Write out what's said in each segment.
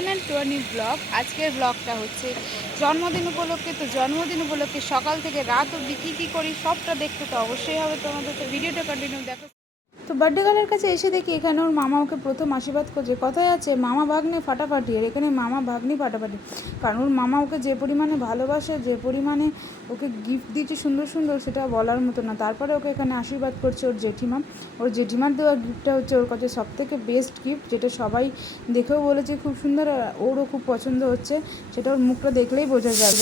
Channel টুয়ানি blog. আজকের ব্লগটা হচ্ছে জন্মদিন উপলক্ষে। তো জন্মদিন উপলক্ষে সকাল থেকে রাত অবধি কী করি সবটা দেখতে তো অবশ্যই হবে তোমাদের। তো ভিডিওটা কন্টিনিউ দেখো। তো বার্থডে গার্লের কাছে এসে দেখি এখানে ওর মামা ওকে প্রথম আশীর্বাদ করছে। কথায় আছে মামা ভাগ্নে ফাটাফাটি, আর এখানে মামা ভাগ্নি ফাটাফাটি। কারণ ওর মামা ওকে যে পরিমাণে ভালোবাসে, যে পরিমাণে ওকে গিফট দিচ্ছে সুন্দর সুন্দর, সেটা বলার মতো না। তারপরে ওকে এখানে আশীর্বাদ করছে ওর জেঠিমা। ওর জেঠিমার দেওয়া গিফটটা হচ্ছে ওর কাছে সবথেকে বেস্ট গিফট, যেটা সবাই দেখেও বলেছে খুব সুন্দর, ওরও খুব পছন্দ হচ্ছে। সেটা ওর মুখটা দেখলেই বোঝা যায়।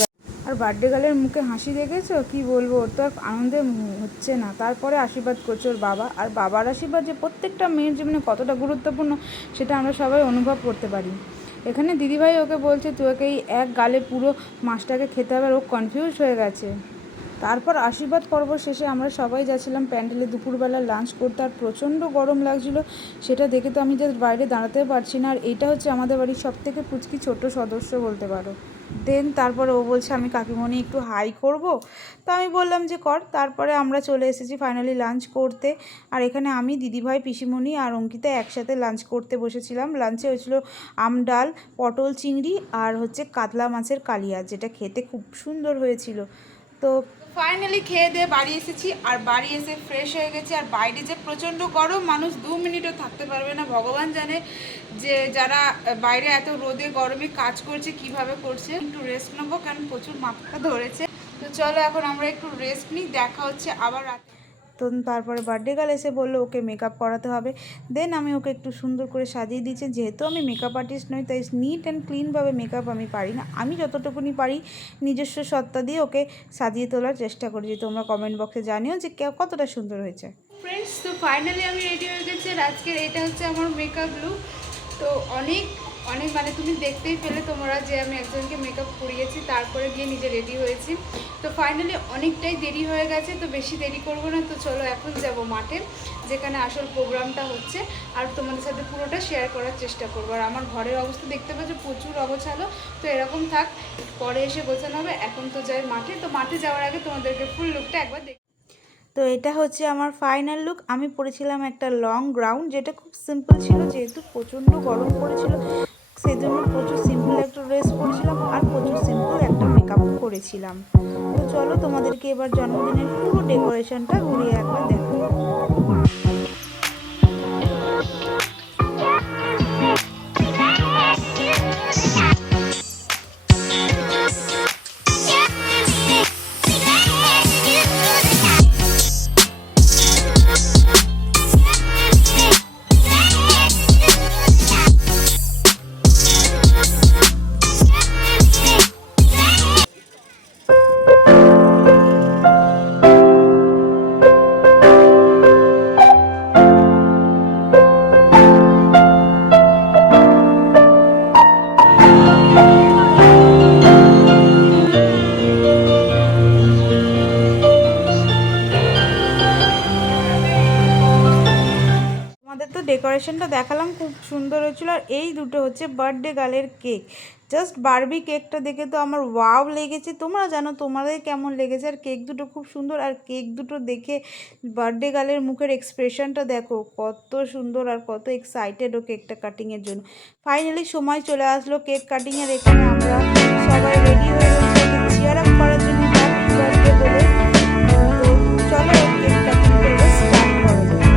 আর বার্থডে গার্লের মুখে হাসি দেখেছো, কী বলবো, ওর তো আর আনন্দে হচ্ছে না। তারপরে আশীর্বাদ করছে ওর বাবা, আর বাবার আশীর্বাদ যে প্রত্যেকটা মেয়ের জীবনে কতটা গুরুত্বপূর্ণ সেটা আমরা সবাই অনুভব করতে পারি। এখানে দিদিভাই ওকে বলছে তুই ওকে এই এক গালে পুরো মাছটাকে খেতে হবে, আর ও কনফিউজ হয়ে গেছে। তারপর আশীর্বাদ পর্ব শেষে আমরা সবাই যাচ্ছিলাম প্যান্ডেলে দুপুরবেলা লাঞ্চ করতে। আর প্রচণ্ড গরম লাগছিলো, সেটা দেখে তো আমি জাস্ট বাইরে দাঁড়াতেও পারছি না। আর এইটা হচ্ছে আমাদের বাড়ির সবথেকে পুচকি ছোট সদস্য বলতে পারো। তারপরে ও বলছে আমি কাকিমণি একটু হাই করব, তো আমি বললাম যে কর। তারপরে আমরা চলে এসেছি ফাইনালি লাঞ্চ করতে। আর এখানে আমি, দিদিভাই, পিসিমণি আর অঙ্কিতা একসাথে লাঞ্চ করতে বসেছিলাম। লাঞ্চে হয়েছিল আম ডাল, পটল চিংড়ি আর হচ্ছে কাতলা মাছের কালিয়া, যেটা খেতে খুব সুন্দর হয়েছিল। তো ফাইনালি খেয়ে দিয়ে বাড়ি এসেছি, আর বাড়ি এসে ফ্রেশ হয়ে গেছি। আর বাইরে যে প্রচণ্ড গরম, মানুষ 2 মিনিটও থাকতে পারবে না। ভগবান জানে যে যারা বাইরে এত রোদে গরমে কাজ করছে কিভাবে করছে। একটু রেস্ট নেবো কারণ প্রচুর মাথা ধরেছে। তো চলো এখন আমরা একটু রেস্ট নিই, দেখা হচ্ছে আবার রাতে। তো তারপরে বার্থডে গার্ল এসে বললো ওকে মেকআপ করাতে হবে। দেন আমি ওকে একটু সুন্দর করে সাজিয়ে দিয়েছি। যেহেতু আমি মেকআপ আর্টিস্ট নই, তাই নিট অ্যান্ড ক্লিনভাবে মেকআপ আমি পারি না। আমি যতটুকুনি পারি নিজস্ব সত্তা দিয়ে ওকে সাজিয়ে তোলার চেষ্টা করেছি। তোমরা কমেন্ট বক্সে জানিও যে কতটা সুন্দর হয়েছে। ফ্রেন্ডস, তো ফাইনালি আমি রেডি হয়ে গেছি। আর আজকের এটা হচ্ছে আমার মেকআপ লুক। তো অনেক অনেক মানে তুমি দেখতেই পেলে তোমরা যে আমি একজনকে মেকআপ করিয়েছি, তারপরে গিয়ে নিজে রেডি হয়েছি। তো ফাইনালি অনেকটাই দেরি হয়ে গেছে, তো বেশি দেরি করব না। তো চলো এখন যাব মাঠে, যেখানে আসল প্রোগ্রামটা হচ্ছে, আর তোমাদের সাথে পুরোটা শেয়ার করার চেষ্টা করবো। আর আমার ঘরের অবস্থা দেখতে পাচ্ছ প্রচুর অগোছালো, তো এরকম থাক, পরে এসে গোছানো হবে। এখন তো যাই মাঠে। তো মাঠে যাওয়ার আগে তোমাদেরকে ফুল লুকটা একবার দেখ। তো এটা হচ্ছে আমার ফাইনাল লুক। আমি পরেছিলাম একটা লং গাউন, যেটা খুব সিম্পল ছিল, যেহেতু প্রচণ্ড গরম পড়েছিল, সেই জন্য প্রচুর সিম্পল একটা ড্রেস পরেছিলাম আর প্রচুর সিম্পল একটা মেকআপ করেছিলাম। তো চলো তোমাদেরকে এবার জন্মদিনের পুরো ডেকোরেশনটা ঘুরিয়ে একবার দেখো। তো ডেকোরেশনটা দেখালাম, খুব সুন্দর হয়েছিল। আর এই দুটো হচ্ছে বার্থডে গার্লের কেক। জাস্ট বারবি কেকটা দেখে তো আমার ওয়াও লেগেছে। তোমরা জানো তোমাদের কেমন লেগেছে। আর কেক দুটো খুব সুন্দর, আর কেক দুটো দেখে বার্থডে গার্লের মুখের এক্সপ্রেশনটা দেখো কত সুন্দর আর কত এক্সাইটেড ও কেকটা কাটিংয়ের জন্য। ফাইনালি সময় চলে আসলো কেক কাটিংয়ের। এখানে আমরা সবাই রেডি হয়ে গেছি চিয়ার আপ করার জন্য হ্যাপি বার্থডে বলে। তো চলো কেক কাটিং করবো, স্টার্ট করা যায়।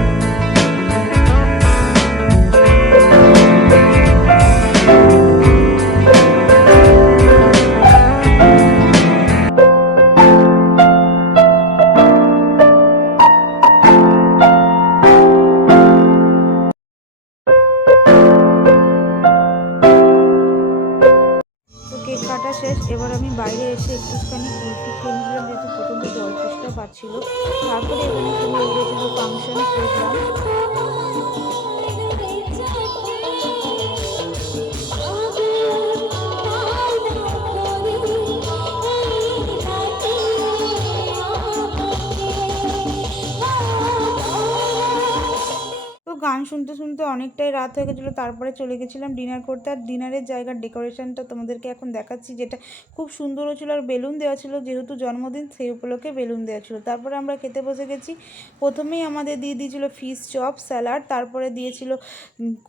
কেক কাটা শেষ। এবার আমি বাইরে এসে একটুখানি কুলফি খেয়ে নিয়েছিলাম, যেহেতু প্রথমে জল তেষ্টা পাচ্ছিল। তারপরে এখানে শুরু হয়ে গেছিলো ফাংশন প্রোগ্রাম। তো গান শুনতে শুনতে অনেকটাই রাত হয়ে গেছিলো। তারপরে চলে গেছিলাম ডিনার করতে। আর ডিনারের জায়গার ডেকোরেশনটা তোমাদেরকে এখন দেখাচ্ছি, যেটা খুব সুন্দর হয়েছিল। আর বেলুন দেওয়া ছিল, যেহেতু জন্মদিন সেই উপলক্ষে বেলুন দেওয়া ছিল। তারপরে আমরা খেতে বসে গেছি। প্রথমেই আমাদের দিয়ে দিয়েছিলো ফিশ চপ, স্যালাড, তারপরে দিয়েছিল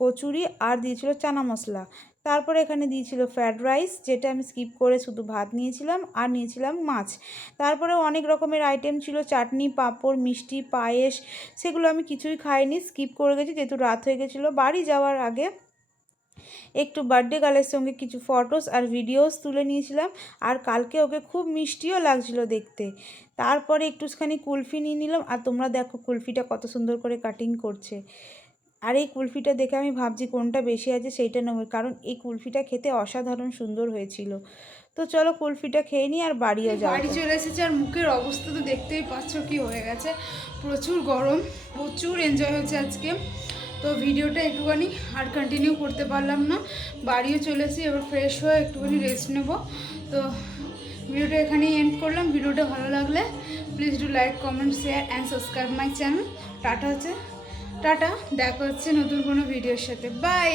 কচুরি, আর দিয়েছিল চানা মশলা। তারপরে এখানে দিয়েছিল ফ্রায়েড রাইস, যেটা আমি স্কিপ করে শুধু ভাত নিয়েছিলাম, আর নিয়েছিলাম মাছ। তারপরে অনেক রকমের আইটেম ছিল, চাটনি, পাঁপড়, মিষ্টি, পায়েস, সেগুলো আমি কিছুই খাইনি, স্কিপ করে গেছি যেহেতু রাত হয়ে গেছিলো। বাড়ি যাওয়ার আগে একটু বার্থডে গার্লের সঙ্গে কিছু ফটোস আর ভিডিওস তুলে নিয়েছিলাম, আর কালকে ওকে খুব মিষ্টিও লাগছিল দেখতে। তারপরে একটুখানি কুলফি নিয়ে নিলাম, আর তোমরা দেখো কুলফিটা কত সুন্দর করে কাটিং করছে। আর এই কুলফিটা দেখে আমি ভাবছি কোনটা বেশি আছে সেইটা নেব, কারণ এই কুলফিটা খেতে অসাধারণ সুন্দর হয়েছিল। তো চলো কুলফিটা খেয়ে নিই আর বাড়িও যাও। বাড়ি চলে এসেছে, আর মুখের অবস্থা তো দেখতেই পাচ্ছ কি হয়ে গেছে, প্রচুর গরম, প্রচুর এনজয় হয়েছে আজকে। তো ভিডিওটা একটুখানি আর কন্টিনিউ করতে পারলাম না, বাড়িও চলে এসেছি, এবার ফ্রেশ হয়ে একটুখানি রেস্ট নেব। তো ভিডিওটা এখানেই এন্ড করলাম। ভিডিওটা ভালো লাগলে please do like, comment, share and subscribe my channel. Tata, দেখা হচ্ছে নতুন কোনো ভিডিওর সাথে। বাই।